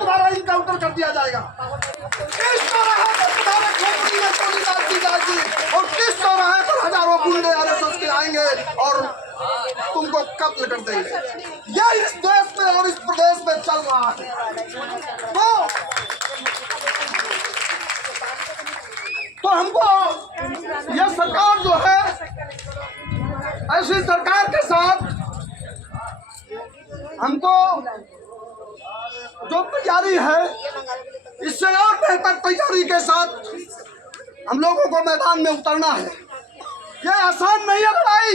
तुम्हारा इनकाउंटर कर दिया जाएगा। किस चौराहे पर तुम्हारे खोपड़ी में गोली दाग दी जाएगी और किस चौराहे पर हजारों गुंडे आरएसएस के आएंगे और तुमको कत्ल कर देंगे। ये इस देश में और इस प्रदेश में चल रहा है। तो हमको यह सरकार जो है, ऐसी सरकार के साथ हमको जो तैयारी है, इससे और बेहतर तैयारी के साथ हम लोगों को मैदान में उतरना है। यह आसान नहीं है लड़ाई,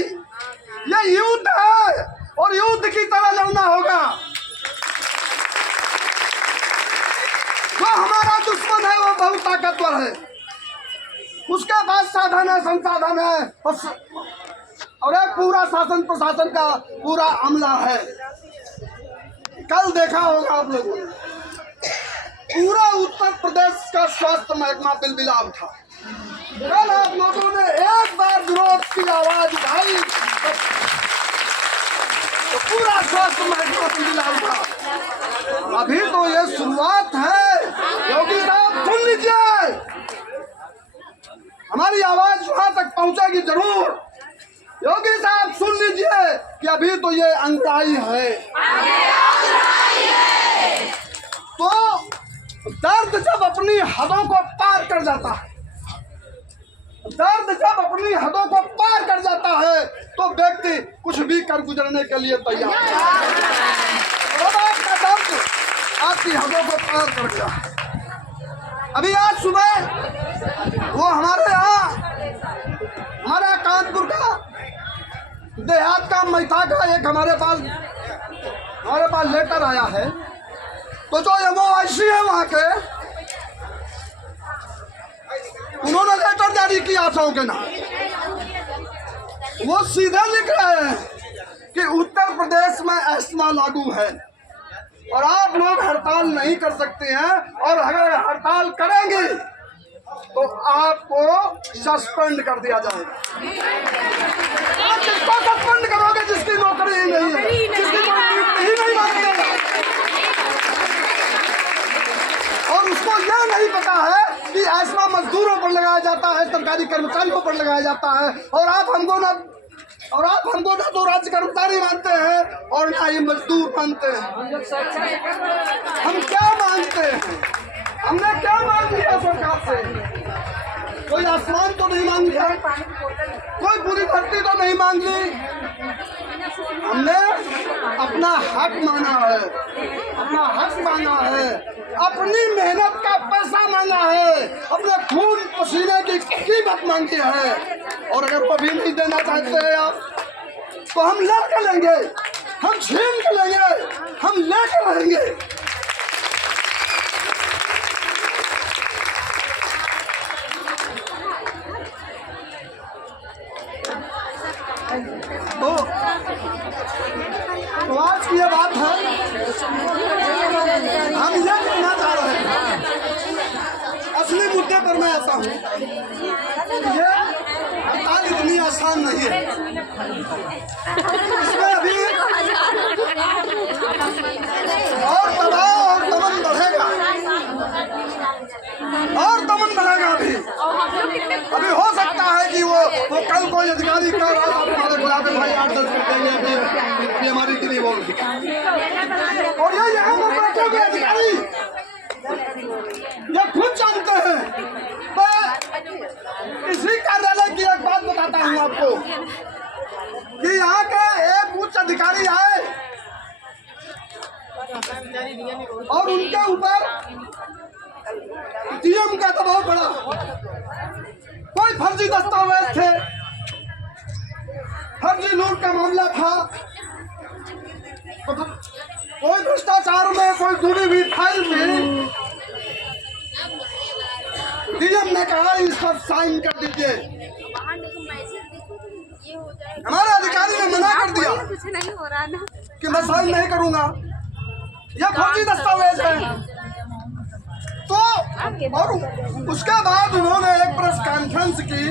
यह युद्ध है और युद्ध की तरह लड़ना होगा। जो हमारा दुश्मन है वो बहुत ताकतवर है, उसके पास साधन है, संसाधन है और एक पूरा शासन प्रशासन का पूरा अमला है। कल देखा होगा आप लोगों ने, पूरा उत्तर प्रदेश का स्वास्थ्य महकमा बिलबिला उठा। कल आप लोगों ने एक बार विरोध की आवाज उठाई तो पूरा स्वास्थ्य महकमा बिलबिला उठा। अभी तो ये शुरुआत है। योगी साहब सुन लीजिए, हमारी आवाज वहां तक पहुंचेगी जरूर। योगी साहब सुन लीजिए कि अभी तो ये अंगड़ाई है। तो दर्द जब अपनी हदों को पार कर जाता है, दर्द जब अपनी हदों को पार कर जाता है तो व्यक्ति कुछ भी कर गुजरने के लिए तैयार है। और आपका दर्द आपकी हदों को पार कर गया। अभी आज सुबह वो हमारे यहाँ, हमारा कानपुर का देहात का मैथा का एक हमारे पास लेटर आया है। तो जो एमओआईसी है वहाँ के, उन्होंने लेटर जारी किया था के नाम। वो सीधे लिख रहे हैं कि उत्तर प्रदेश में एस्मा लागू है और आप लोग हड़ताल नहीं कर सकते हैं, और अगर हड़ताल करेंगे तो आपको सस्पेंड कर दिया जाएगा। आप किसको सस्पेंड करोगे जिसकी नौकरी ही नहीं है, जिसकी नौकरी ही नहीं मांगेगा। और उसको यह नहीं पता है कि एस्मा मजदूरों पर लगाया जाता है, सरकारी कर्मचारियों पर लगाया जाता है। और आप हमको ना तो राज्य कर्मचारी मानते हैं और ना ही मजदूर मानते हैं। हम क्या मानते हैं? हमने क्या मांग लिया सरकार से? कोई आसमान तो नहीं मांग लिया, कोई पूरी धरती तो नहीं मांग ली। हमने अपना हक मांगा है, अपना हक मांगा है, अपनी मेहनत का पैसा मांगा है, अपने खून पसीने की कीमत मांगी है। और अगर वो भी नहीं देना चाहते हैं आप, तो हम लड़के लेंगे, हम छीन के लेंगे, हम लेकर रहेंगे। तो आज की ये बात है, हम यह कहना चाह रहे हैं, असली मुद्दे पर मैं आता हूँ। ये हड़ताल इतनी आसान नहीं है, इसमें अभी और दबाव और दमन बढ़ेगा, और दमन बढ़ेगा। अभी हो सकता है कि वो कल कोई अधिकारी का हमारे गुलाबे भाई 8-10 कर देंगे, अभी हमारी की नहीं बोल। और ये यहाँ पर बैठे हुए अधिकारी ये खुद जानते हैं। मैं इसी कार्यालय की एक बात बताता हूँ आपको कि यहाँ के एक उच्च अधिकारी आए और उनके ऊपर डीएम का दबाव पड़ा। कोई फर्जी दस्तावेज थे, फर्जी लूट का मामला था, कोई भ्रष्टाचार में कोई जुड़ी हुई फाइल थी। डीएम ने कहा इस पर साइन कर दीजिए। हमारे अधिकारी ने मना कर दिया कि मैं साइन नहीं करूंगा, यह फर्जी दस्तावेज है। तो और उसके बाद उन्होंने एक प्रेस कॉन्फ्रेंस की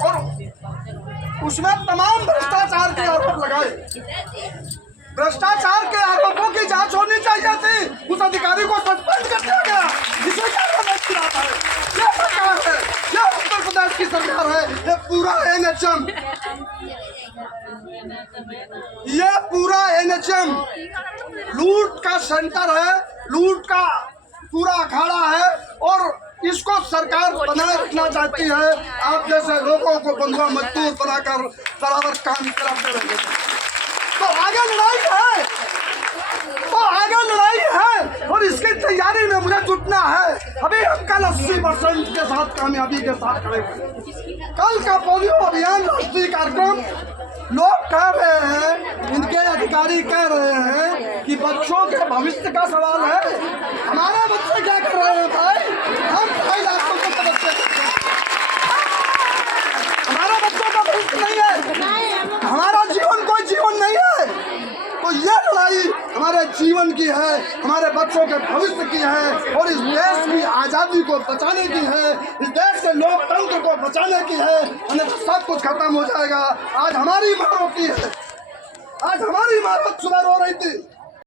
और उसमें तमाम भ्रष्टाचार के आरोप लगाए। भ्रष्टाचार के आरोपों की जांच होनी चाहिए थी, उस अधिकारी सेंटर है, लूट का पूरा अखाड़ा है और इसको सरकार बनाए रखना चाहती है। आप जैसे लोगों को बंधुआ मजदूर बनाकर बराबर काम कराते रहेंगे तो आगे लड़ाई है, तो आगे लड़ाई है और इसकी तैयारी में मुझे जुटना है। अभी हम कल 80% के साथ कामयाबी के साथ खड़े हुए। कल का पोलियो अभियान राष्ट्रीय कार्यक्रम, लोग कह रहे हैं, इनके अधिकारी कह रहे हैं कि बच्चों के भविष्य का सवाल है। हमारे बच्चे क्या कर रहे हैं भाई? हम 2.5 लाख के बच्चे, हमारे बच्चों का भविष्य नहीं है, हमारा जीवन कोई जीवन नहीं है। तो ये लड़ाई हमारे जीवन की है, हमारे बच्चों के भविष्य की है और इस देश की आज़ादी को बचाने की है, इस देश के लोकतंत्र को बचाने की है। अन्यथा सब कुछ खत्म हो जाएगा। आज हमारी माँ रोती है, आज हमारी माँ सुबह रो रही थी